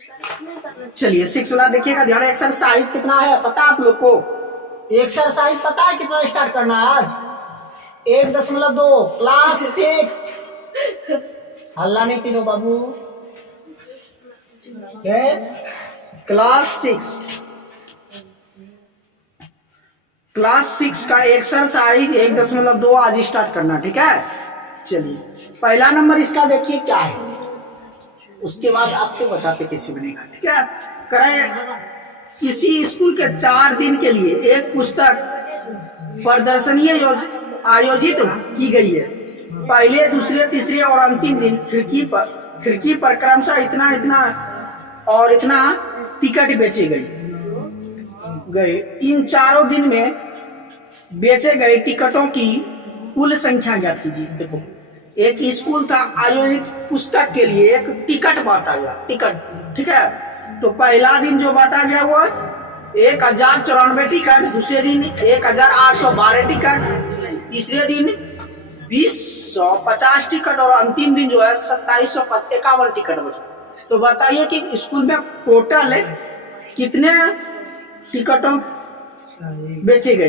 चलिए 6 वाला देखिएगा ध्यान। एक्सरसाइज कितना है पता आप लोग को? एक्सरसाइज पता है कितना स्टार्ट करना है आज? 1.2 क्लास 6। हल्ला नहीं कीजिए बाबू। क्लास 6 का एक्सरसाइज 1.2 आज स्टार्ट करना, ठीक है। चलिए पहला नंबर इसका देखिए क्या है, उसके बाद आपको बताते कैसे बनेगा, ठीक है। करें किसी स्कूल के 4 दिन के लिए एक पुस्तक प्रदर्शनी आयोजित की गई है। पहले, दूसरे, तीसरे और अंतिम दिन खिड़की पर क्रमशः इतना इतना और इतना टिकट बेचे गए। इन चारों दिन में बेचे गए टिकटों की कुल संख्या ज्ञात कीजिए। देखो एक स्कूल का आयोजित पुस्तक के लिए एक टिकट बांटा गया, टिकट, ठीक है। तो पहला दिन जो बांटा गया वो 1094 टिकट, दूसरे दिन 1812 टिकट, तीसरे दिन 2050 टिकट और अंतिम दिन जो है 2751 टिकट बचे। तो बताइए कि स्कूल में टोटल कितने टिकटों बेचे गए?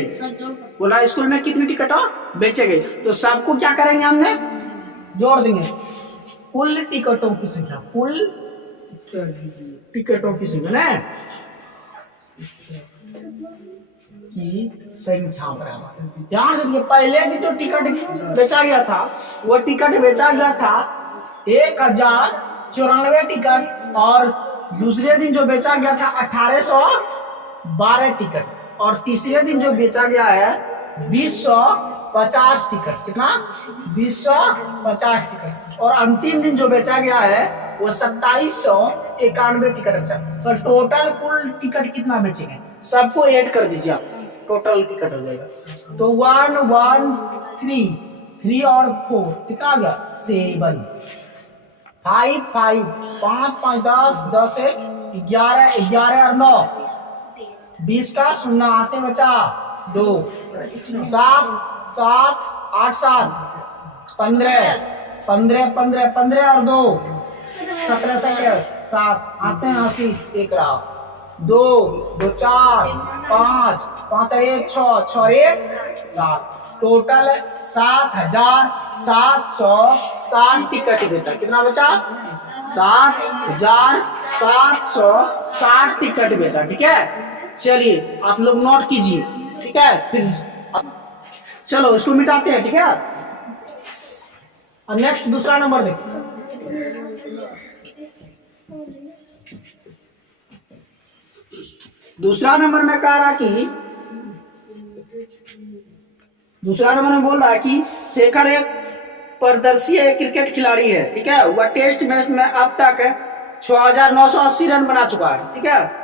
बोला स्कूल में कितनी टिकटों बेचे गए? तो सबको क्या करेंगे, हमने जोड़ देंगे कुल टिकटों की संख्या, कुल टिकटों की संख्या की संख्या बराबर। ध्यान से देखिए पहले भी तो टिकट बेचा गया था, वो टिकट बेचा गया था 1094 टिकट और दूसरे दिन जो बेचा गया था 1812 टिकट और तीसरे दिन जो बेचा गया है 2050 टिकट। कितना? 2050 टिकट और अंतिम दिन जो बेचा गया है वो 2791 टिकट बचा। तो टोटल कुल टिकट कितना बेचेंगे सबको ऐड कर दीजिए आप, टोटल टिकट हो जाएगा। तो 1 1 3 3 और 4 कितना आ गया? 7 5 5 5 5 10 10 11 11 और 9 20 का शून्य आते बचा 2 7 7 8 7 15 15 15 15 और 2 17 7 आते हैं 80 एक रहा 2 2 4 5 5 और 1 6 6 और 1 7 टोटल 7760 टिकट बेचा। कितना बचा? 7760 टिकट बेचा, ठीक है। चलिए आप लोग नोट कीजिए, ठीक है। फिर चलो इसको मिटाते हैं, ठीक है। अब नेक्स्ट दूसरा नंबर देखिए। दूसरा नंबर में कह रहा कि दूसरा नंबर में बोल रहा है कि शेखर एक प्रदर्शी क्रिकेट खिलाड़ी है, ठीक है। वह टेस्ट मैच में अब तक 6980 रन बना चुका है, ठीक है।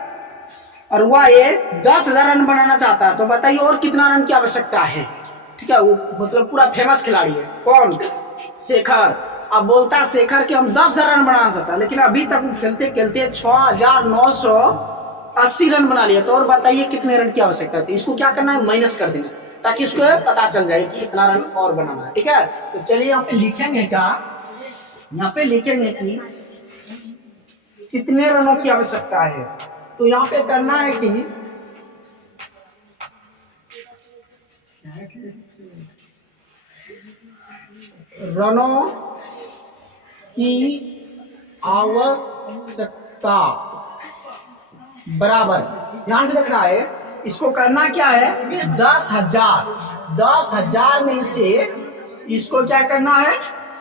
और वह ये 10,000 रन बनाना चाहता है। तो बताइए और कितना रन की आवश्यकता है, ठीक है। वो मतलब पूरा फेमस खिलाड़ी है। कौन? शेखर। अब बोलता शेखर कि हम 10,000 रन बनाना चाहता है, लेकिन अभी तक खेलते खेलते 6980 रन बना लिया। तो और बताइए कितने रन की आवश्यकता थी? इसको क्या करना है, माइनस कर देना, ताकि इसको पता चल जाए कि इतना रन और बनाना है, ठीक है। तो चलिए यहाँ पे लिखेंगे क्या, यहाँ पे लिखेंगे कि कितने रनों की आवश्यकता है। तो यहाँ पे करना है कि रनों की आवश्यकता बराबर, ध्यान से रखना है। इसको करना क्या है, 10,000 में से इसको क्या करना है,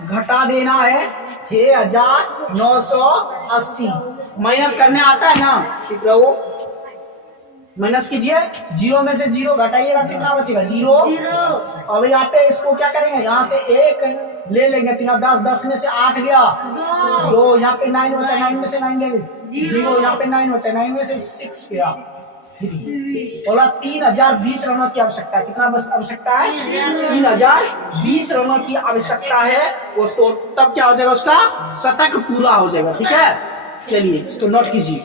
घटा देना है 6,980। माइनस करने आता है ना, ठीक रहो। माइनस कीजिए, 0 में से 0 घटाइएगा, कितना बचेगा? 0। अब यहाँ पे इसको क्या करेंगे, यहाँ से 1 ले लेंगे, 3 10 10 में से 8 गया 2, यहाँ पे 9 बचा, 9 में से 9 गया 0, यहाँ पे 9 बचा, 9 में से 6 गया 3। बोला 3020 रनों की आवश्यकता है। कितना बस आवश्यकता है? 3020 रनों की आवश्यकता है। वो तो तब क्या हो जाएगा, उसका शतक पूरा हो जाएगा, ठीक है। चलिए इसको नोट कीजिए।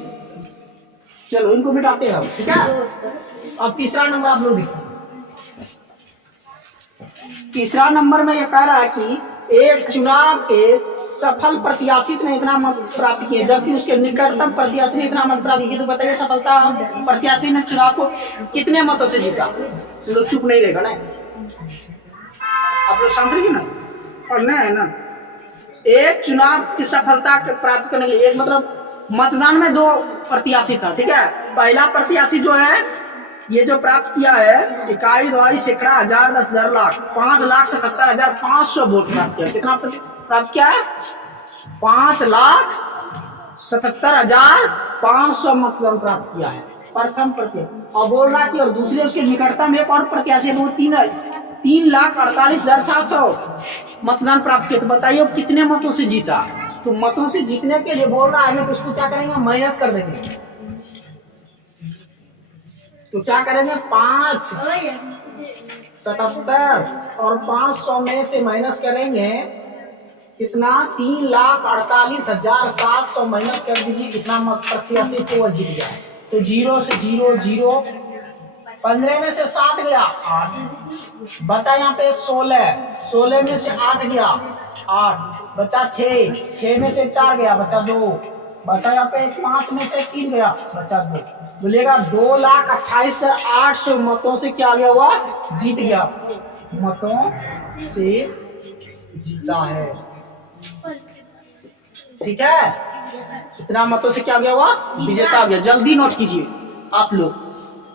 चलो इनको मिटाते हैं, ठीक है। अब तीसरा नंबर आप लोग देखिए। तीसरा नंबर में यह कह रहा है कि एक चुनाव के सफल प्रत्याशी ने इतना मत प्राप्त किए जबकि उसके निकटतम प्रत्याशी ने इतना मत प्राप्त किया, तो बताइए सफलता प्रत्याशी ने चुनाव को कितने मतों से जीता? तो लोग चुप नहीं रहेगा ना, आप लोग शांत रहिए ना, पढ़ना है ना। एक चुनाव की सफलता प्राप्त करने के लिए, एक मतलब मतदान में 2 प्रत्याशी था, ठीक है। पहला प्रत्याशी जो है ये जो प्राप्त किया है इकाई द्वारा सैकड़ा हजार 10,000 लाख 5,77,500 वोट प्राप्त किया। कितना प्राप्त किया है? 5,77,500 मतदान प्राप्त किया है प्रथम प्रत्याशी। और बोल रहा कि और दूसरे उसके निकटतम एक और प्रत्याशी है, वो 3,48,700 मतदान प्राप्त किया। तो बताइए कितने मतों से जीता? तो मतों से जीतने के लिए बोल रहा है तो उसको क्या करेंगे, माइनस कर देंगे। तो क्या करेंगे, 5,77 और 500 में से माइनस करेंगे कितना, 3,48,700 माइनस कर दीजिए, इतना प्रत्याशी तो वो जीत गया। तो 0 से 0 0, 15 में से 7 गया 8, बचा यहाँ पे 16 में से 8 गया 8, बचा 6 में से 4 गया बचा 2, बचा यहाँ पे 5 में से 3 गया बचा 2। बोलेगा 2,28,800 मतों से क्या गया हुआ, जीत गया, मतों से जीता है, ठीक है। इतना मतों से क्या गया हुआ, विजेता हो गया। जल्दी नोट कीजिए आप लोग।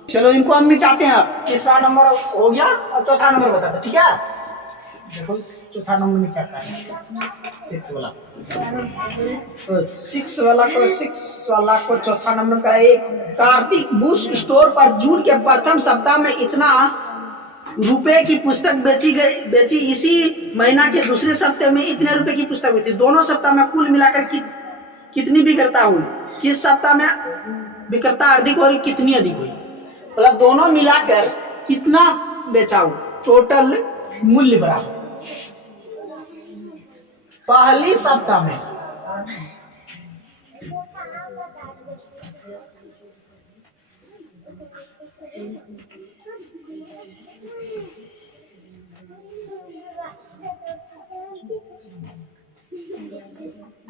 चलो इनको हम मिटाते हैं। तीसरा नंबर हो गया और चौथा नंबर बताते, ठीक है। देखो चौथा नंबर में क्या करना है, 6 वाला। तो 6 वाला को चौथा नंबर का, एक कार्तिक बुक स्टोर पर जून के प्रथम सप्ताह में इतना रुपए की पुस्तक बेची इसी महीना के दूसरे सप्ताह में इतने रुपए की पुस्तक बेची। दोनों सप्ताह में कुल मिलाकर कितनी विक्रेता हुई, किस सप्ताह में विक्रेता अधिक और कितनी अधिक हुई, मतलब दोनों मिलाकर कितना बेचा हो, टोटल मूल्य बराबर। पहली सप्ताह में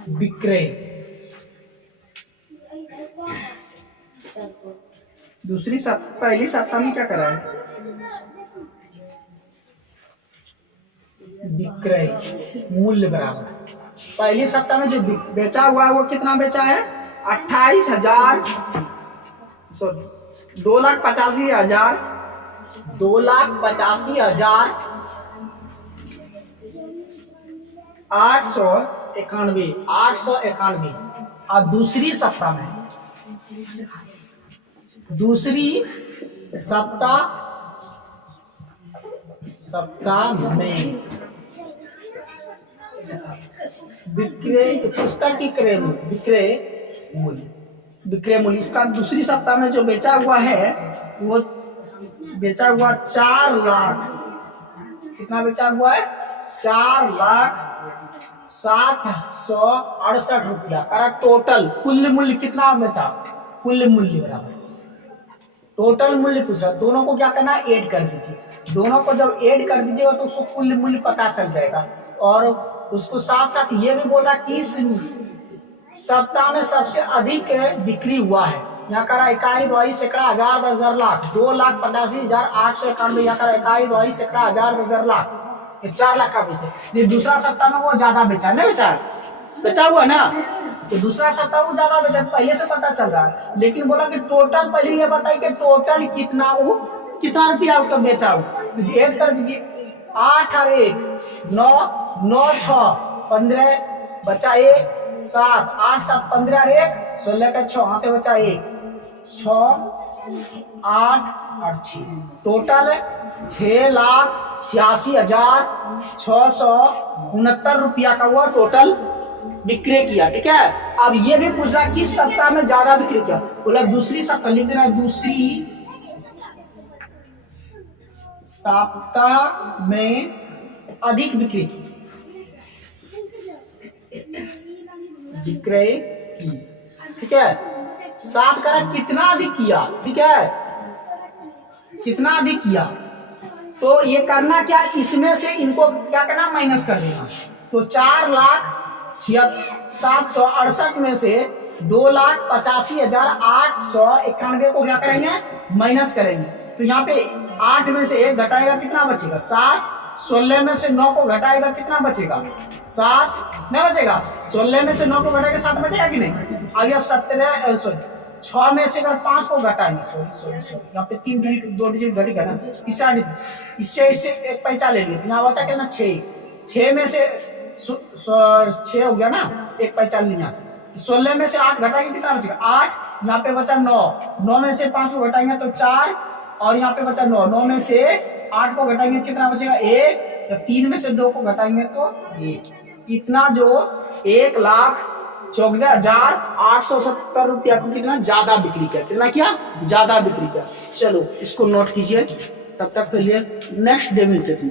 विक्रय, पहली सप्ताह में क्या करा है, विक्रय मूल्य बराबर। पहली सप्ताह में जो बेचा हुआ है वो कितना बेचा है, 28,000, 2,85,000, 891। और दूसरी सप्ताह में विक्रय पुस्तक की विक्रय मूल्य इसका दूसरी सप्ताह में जो बेचा हुआ है वो बेचा हुआ 4 लाख, कितना बेचा हुआ है, 4,07,68 रुपया। टोटल कुल मूल्य कितना बेचा, कुल मूल्य बराबर टोटल मूल्य पूछ रहा। दोनों को क्या करना है, ऐड कर दीजिए। दोनों को जब ऐड कर दीजिएगा तो उसको कुल मूल्य पता चल जाएगा। और उसको साथ साथ ये भी बोला कि इस सप्ताह में सबसे अधिक बिक्री हुआ है। यहाँ करा इकाई द्वारी सैकड़ा हजार 10,000 लाख, 2,85,891। यहाँ करा इकाई द्वारी सैकड़ा हजार 10,000 लाख, 4 लाख का बेचे। दूसरा सप्ताह में वो ज्यादा बेचा, नहीं बेचा हुआ ना, तो दूसरा सप्ताह वो ज्यादा बेचा, पहले से पता चल रहा है। लेकिन बोला कि टोटल पहले ये बताइए कि टोटल कितना रुपया का बेचा हो, ऐड कर दीजिए। 8 और 1 9, 9 6 15, बचा 1 7, 8 7 15 और 1 16 का 6, यहाँ पे बचा 1 6 8 और 6, टोटल 6,86,669 रुपया का हुआ टोटल विक्रय किया, ठीक है। अब ये भी पूछा किस सप्ताह में ज्यादा बिक्री किया, बोला दूसरी सप्ताह, लिख देना दूसरी सप्ताह में अधिक बिक्री की, विक्रय की, ठीक है। सात करा कितना अधिक किया, ठीक है, कितना अधिक किया। तो ये करना क्या, इसमें से इनको क्या करना, माइनस कर देना। तो 4,768 में से 2,85,891 को क्या करेंगे, माइनस करेंगे। तो यहाँ पे 8 में से 1 घटाएगा कितना बचेगा 7, 16 में से 9 को घटाएगा कितना बचेगा 7, नहीं बचेगा, 16 में से 9 को घटाएगा 7 बचेगा कि नहीं, आगे 17 सॉरी 6 में से अगर 5 को घटाएंगे, सॉरी यहाँ पे 3 डिजिट 2 डिजिट घटेगा ना, इससे एक पैसा ले लिए, यहाँ बचा कितना 6 में से 6 हो गया ना, एक पैसा लिया से 16 में से 8 घटाएंगे कितना बचेगा 8, यहाँ पे बचा 9 में से 5 को घटाएंगे तो 4, और यहाँ पे बचा 9 में से 8 को घटाएंगे कितना बचेगा 1, 3 में से 2 को घटाएंगे तो 1, इतना जो 1,14,870 रुपया को कितना ज्यादा बिक्री किया, कितना किया ज्यादा बिक्री किया। चलो इसको नोट कीजिए, तब तक के लिए नेक्स्ट डे मिलते हैं।